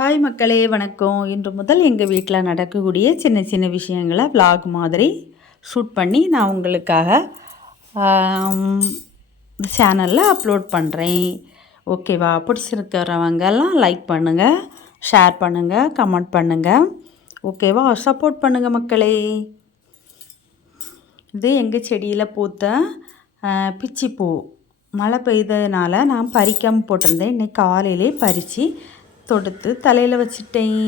Hi மக்களே, வணக்கம். இன்று முதல் எங்கள் வீட்டில் நடக்கக்கூடிய சின்ன சின்ன விஷயங்களை vlog மாதிரி ஷூட் பண்ணி நான் உங்களுக்காக சேனலில் அப்லோட் பண்ணுறேன். ஓகேவா? பிடிச்சிருக்கிறவங்கெல்லாம் லைக் பண்ணுங்கள், ஷேர் பண்ணுங்கள், கமெண்ட் பண்ணுங்கள். ஓகேவா? சப்போர்ட் பண்ணுங்கள் மக்களே. இது எங்கள் செடியில் பூத்த பிச்சிப்பூ. மழை பெய்ததுனால நான் பறிக்காமல் போட்டிருந்தேன். இன்றைக்கி காலையிலே பறித்து தொடுத்து தலையில் வச்சுட்டேன்.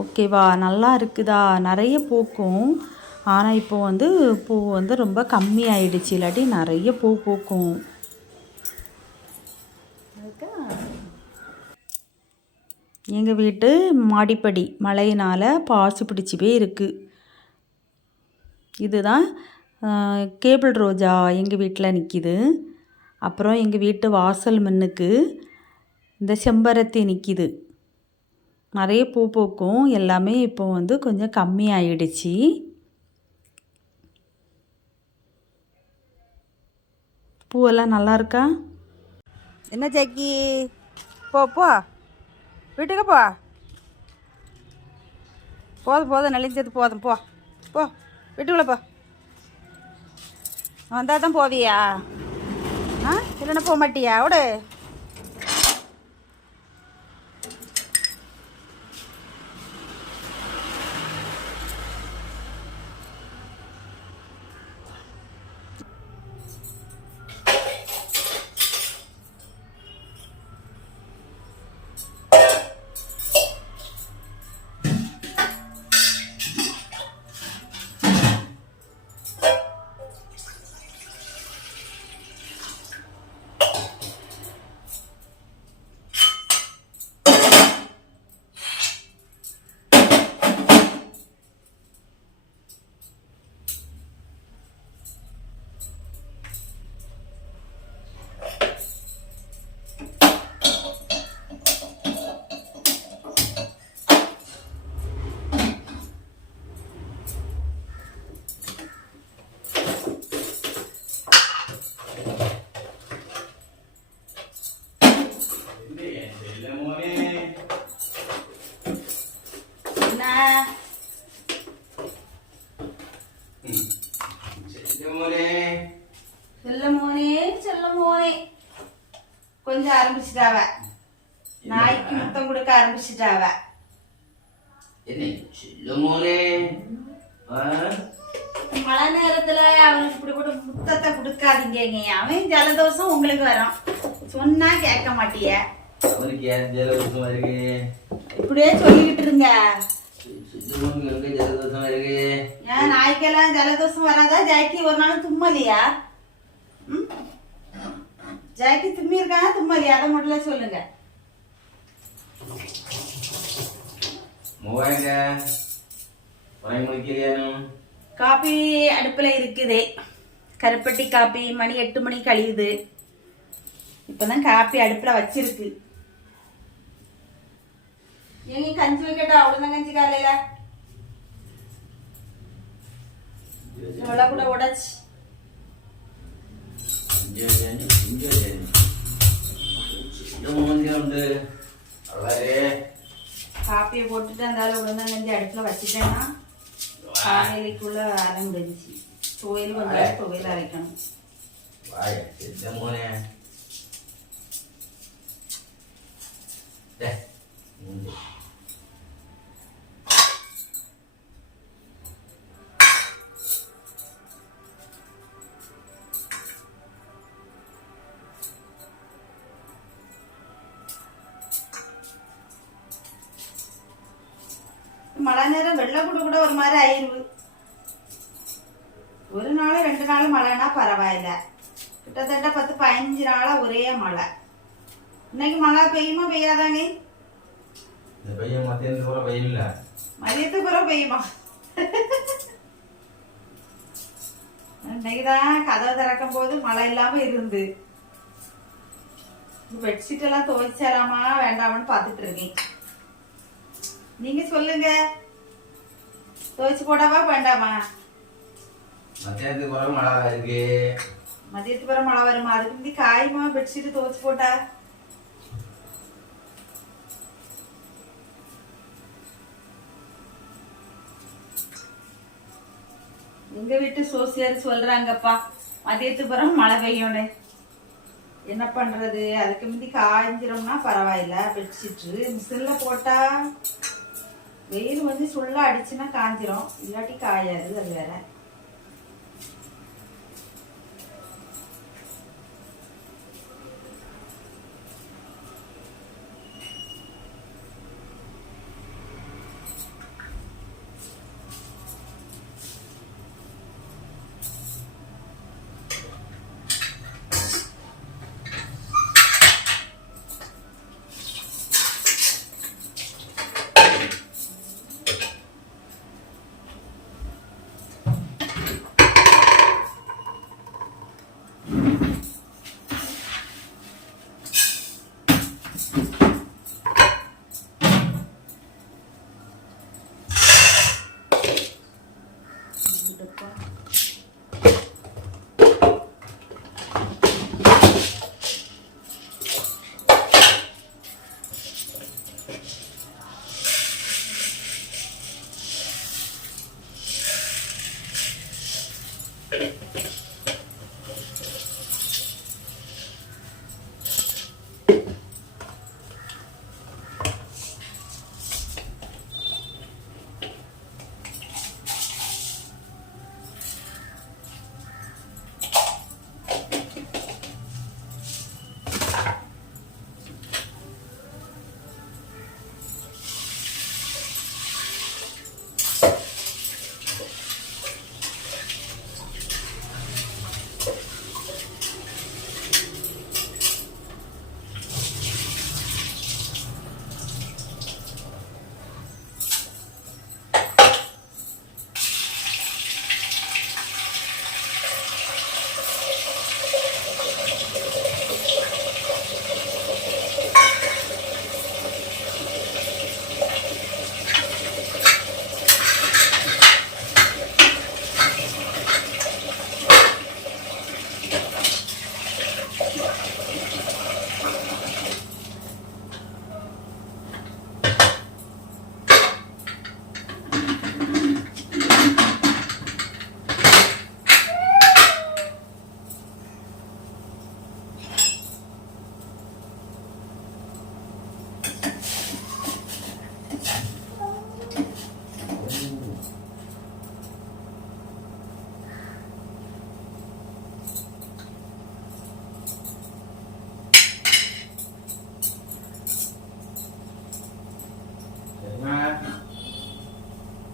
ஓகேவா? நல்லா இருக்குதா? நிறைய பூக்கும். ஆனால் இப்போ பூ ரொம்ப கம்மி ஆயிடுச்சு, இல்லாட்டி நிறைய பூ பூக்கும். எங்கள் வீட்டு மாடிப்படி மழையினால் பாசி பிடிச்சி போய் இருக்குது. இதுதான் கேபிள் ரோஜா எங்கள் வீட்டில் நிற்கிது. அப்புறம் எங்கள் வீட்டு வாசல் முன்னுக்கு இந்த செம்பருத்தி நிற்கிது. நிறைய பூ பூக்கும். எல்லாமே இப்போ கொஞ்சம் கம்மி ஆயிடுச்சு. பூவெல்லாம் நல்லா இருக்கா? என்ன ஜக்கி? போ போ வீட்டுக்கு போ. போதும் நெளிஞ்சது போதும். போ போ வீட்டுக்குள்ளே போ. வந்தால் தான் போவியா? இல்லைன்னா போக மாட்டியா? விடு. செல்ல கொஞ்சம் ஆரம்பிச்சிட்டாவ. நாய்க்கு முத்தம் கொடுக்க ஆரம்பிச்சிட்டாவ. மழை நேரத்துல அவனுக்கு இப்படி கூட முத்தத்தை கொடுக்காதீங்க. அவன் ஜலதோஷம் உங்களுக்கு வரும். சொன்னா கேட்க மாட்டிய. இப்படியே சொல்லிக்கிட்டு இருங்க. ஏன் நாய்க்கெல்லாம் ஜலதோஷம் வராதா? ஜாக்கி ஒரு நாள் தும்மலையா? ஜாக்கி தும்மி இருக்காங்க, தும்மலையா? அதை மட்டும் சொல்லுங்க. காபி அடுப்புல இருக்குது. கருப்பட்டி காபி. மணி 8 மணி கழியுது. இப்பதான் காபி அடுப்புல வச்சிருக்கு. எங்க கஞ்சி வைக்கட்டா? அவ்வளவுதான் கஞ்சி காலையில கூட உடச்சு காப்பியை போட்டுட்டு அந்த உடனே கஞ்சி அடுப்புல வச்சுட்டேன்னா காலையிலக்குள்ள அரை முடிஞ்சிச்சு. துவையல் கொஞ்சம் துவையல் அரைக்கணும். மழை நேரம் வெள்ளை கூட ஒரு மாதிரி ஆயிடுது. ஒரு நாள் 2 நாள் மழைனா பரவாயில்ல. கிட்டத்தட்ட 10-15 நாளா ஒரே மழை. இன்னைக்கு மழை பெய்யுமா பெய்யாதாங்க? மதியத்துக்கு பிறகு பெய்யுமா? இன்னைக்குதான் கதவை திறக்கும் போது மழை இல்லாம இருந்து பெட்ஷீட் எல்லாம் துவைச்சலாமா வேண்டாமான்னு பாத்துட்டு இருக்கேன். நீங்க சொல்லுங்க, துவைச்சு போடாவா வேண்டாமா? மத்தியானத்துக்கு பிறகு மழை இருக்கு. மதியத்துக்கு பிறகு மழை வருமா? அதுக்கு முந்தி காயுமா பெட்ஷீட் துவைச்சு போட்டா? எங்க வீட்டு சோசியர் சொல்றாங்கப்பா மதியத்துக்கு பிறகு மழை பெய்யும்னு. என்ன பண்றது, அதுக்கு முந்தி காய்ஞ்சிரோம்னா பரவாயில்ல. பெட்ஷீட்டு மிஷின்ல போட்டா வெயில் வந்து சுள்ளா அடிச்சுன்னா காஞ்சிரும், இல்லாட்டி காயாது. அது வேற.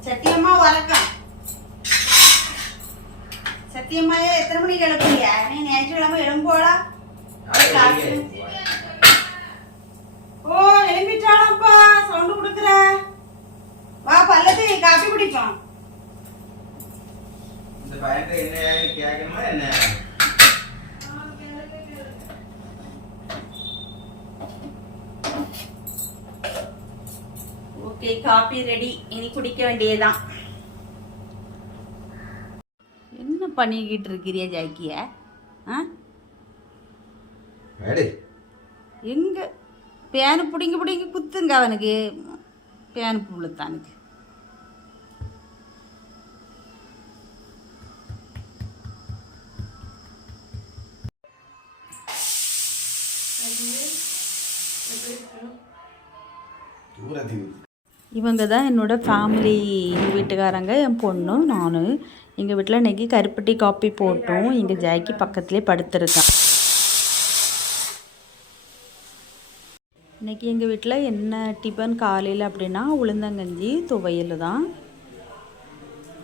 சத்தியமா வரக்கம். சத்தியமா எத்தனை மணிக்கு எழுப்புறியா? நீ ஞாயிற்றுக்கிழமை எழும்போடா. ஓ எழுப்பிட்டாளப்பா, சவுண்டு கொடுக்குற. வா பல்லது காப்பி குடிப்போம். இந்த பையன் என்ன கேட்கணுமா என்ன? Okay, coffee ready. இனி குடிக்க வேண்டியதுதான். என்ன பண்ணிக்கிட்டு இருக்கிறியா ஜாக்கிய? எங்க பேனு பிடிங்கி பிடிங்கி குத்துங்க அவனுக்கு. பேனு புள்ளுத்தானுக்கு. இவங்க தான் என்னோடய ஃபேமிலி. எங்கள் வீட்டுக்காரங்க, என் பொண்ணு, நான். எங்கள் வீட்டில் இன்றைக்கி கருப்பட்டி காப்பி போட்டோம். எங்கள் ஜாக்கி பக்கத்துலேயே படுத்துருக்கான். இன்றைக்கி எங்கள் வீட்டில் என்ன டிஃபன் காலையில் அப்படின்னா உளுந்தங்கஞ்சி துவையல் தான்.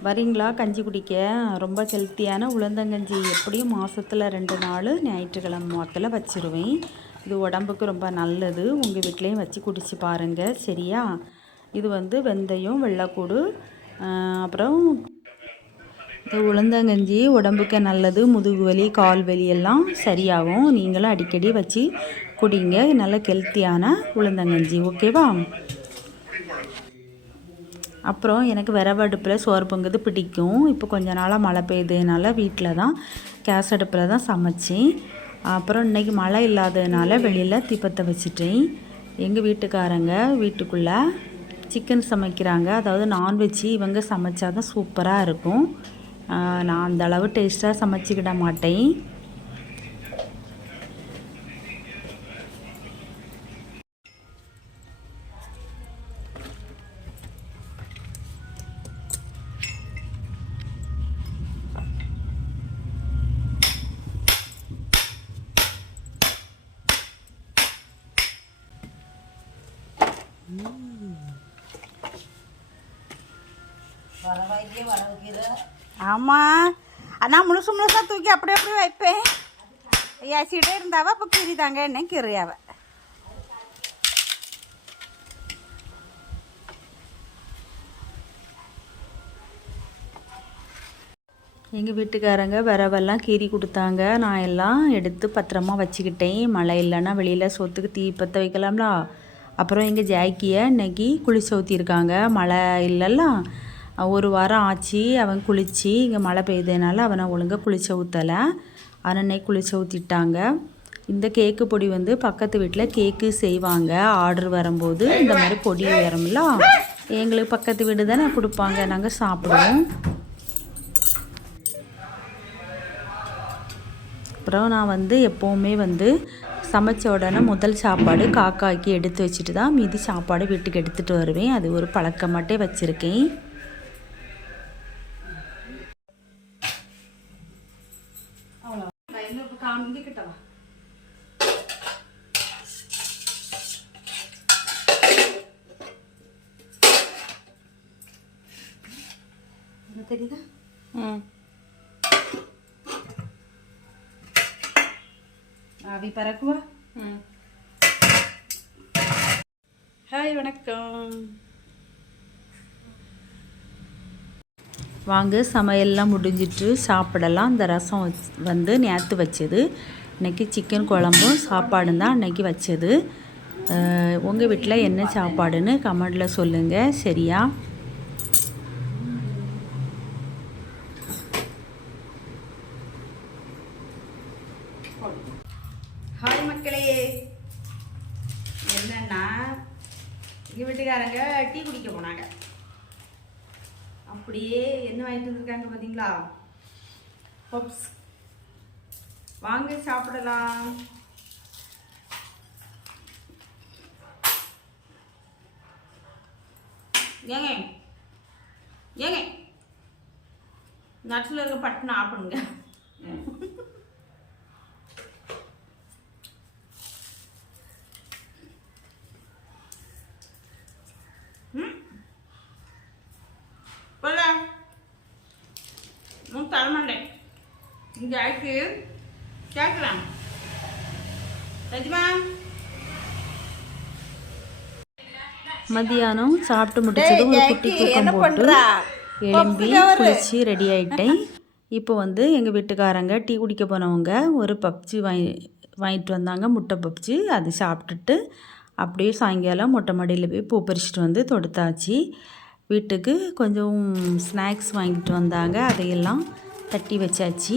வரீங்களா கஞ்சி குடிக்க? ரொம்ப ஹெல்த்தியான உளுந்தங்கஞ்சி. எப்படியும் மாதத்தில் 2 நாள் ஞாயிற்றுக்கிழமை வாக்கில் வச்சுருவேன். இது உடம்புக்கு ரொம்ப நல்லது. உங்கள் வீட்லேயும் வச்சு குடிச்சு பாருங்கள், சரியா? இது வந்து வெந்தயம், வெள்ளைக்கூடு, அப்புறம் இது உளுந்தங்கஞ்சி உடம்புக்கு நல்லது. முதுகு வலி, கால் வலி எல்லாம் சரியாகும். நீங்களும் அடிக்கடி வச்சு குடிங்க. நல்ல ஹெல்த்தியான உளுந்தங்கஞ்சி, ஓகேவா? அப்புறம் எனக்கு விரவு அடுப்பில் சோறு பொங்குது பிடிக்கும். இப்போ கொஞ்ச நாளாக மழை பெய்யுதுனால வீட்டில் தான் கேஸ் அடுப்பில் தான் சமைச்சேன். அப்புறம் இன்றைக்கி மழை இல்லாததுனால வெளியில் தீபத்தை வச்சுட்டேன். எங்கள் வீட்டுக்காரங்க வீட்டுக்குள்ளே சிக்கன் சமைக்கிறாங்க. அதாவது நான்வெஜ்ஜு இவங்க சமைச்சா தான் சூப்பராக இருக்கும். நான் அந்த அளவு டேஸ்ட்டாக சமைச்சிக்கிட மாட்டேன். ஆமாம், ஆனால் முழுசாக தூக்கி அப்படி அப்படியே வைப்பேன். ஏசிட்டே இருந்தாவ இப்போ கீரி தாங்க என்ன கீரியாவ. எங்கள் வீட்டுக்காரங்க விரவெல்லாம் கீறி கொடுத்தாங்க. நான் எல்லாம் எடுத்து பத்திரமா வச்சுக்கிட்டேன். மழை இல்லைன்னா வெளியில் சொத்துக்கு தீ பற்ற வைக்கலாம்ல. அப்புறம் எங்கள் ஜாக்கியை இன்னைக்கு குளிச்சு ஊற்றிருக்காங்க. மழை இல்லைல்ல, ஒரு வாரம் ஆச்சு அவன் குளித்து. இங்கே மழை பெய்ததுனால அவனை ஒழுங்காக குளிச்ச ஊற்றலை. அவனை இன்னைக்கு குளிச்ச ஊற்றிட்டாங்க. இந்த கேக்கு பொடி வந்து பக்கத்து வீட்டில் கேக்கு செய்வாங்க. ஆர்டர் வரும்போது இந்த மாதிரி பொடி வரும்ல, எங்களுக்கு பக்கத்து வீடு தானே கொடுப்பாங்க, நாங்கள் சாப்பிடுவோம். அப்புறம் நான் வந்து எப்போவுமே வந்து சமைச்ச உடனே முதல் சாப்பாடு காக்காய்க்கு எடுத்து வச்சுட்டு தான் மீதி சாப்பாடு வீட்டுக்கு எடுத்துகிட்டு வருவேன். அது ஒரு பழக்கமாட்டே வச்சுருக்கேன். தெரியுதா? ஆவி பறக்குவா. ஹாய், வணக்கம். வாங்க, சமையல்லாம் முடிஞ்சிட்டு சாப்பிடலாம். அந்த ரசம் வந்து நேற்று வச்சது. இன்றைக்கி சிக்கன் குழம்பும் சாப்பாடும் தான் இன்றைக்கி வச்சது. உங்கள் வீட்டில் என்ன சாப்பாடுன்னு கமெண்டில் சொல்லுங்கள், சரியா? ஹாய் மக்களே. என்னன்னா, எங்கள் வீட்டுக்காரங்க டீ குடிக்க போனாங்க. அப்படியே என்ன வாங்கிட்டு வந்திருக்காங்க பார்த்தீங்களா? பப்ஸ். வாங்க சாப்பிடலாம். ஏங்க ஏங்க நட்ஸில் இருக்க பட்டுன்னு ஆஃப் பண்ணுங்க. தரமாட்டேன். இங்கே ஆக்கி கேட்கலாம். மதியானம் சாப்பிட்டு முடிச்சதும் ஒரு குட்டி தூக்கம் போட்டு எலும்பி குளிச்சு ரெடி ஆகிட்டேன். இப்போ வந்து எங்கள் வீட்டுக்காரங்க டீ குடிக்க போனவங்க ஒரு பப்ஜி வாங்கிட்டு வந்தாங்க, முட்டை பப்ஜி. அது சாப்பிட்டுட்டு அப்படியே சாயங்காலம் மொட்டை மாடியில் போய் பூ பறிச்சிட்டு வந்து தொடுத்தாச்சு. வீட்டுக்கு கொஞ்சம் ஸ்நாக்ஸ் வாங்கிட்டு வந்தாங்க, அதையெல்லாம் தட்டி வச்சாச்சு.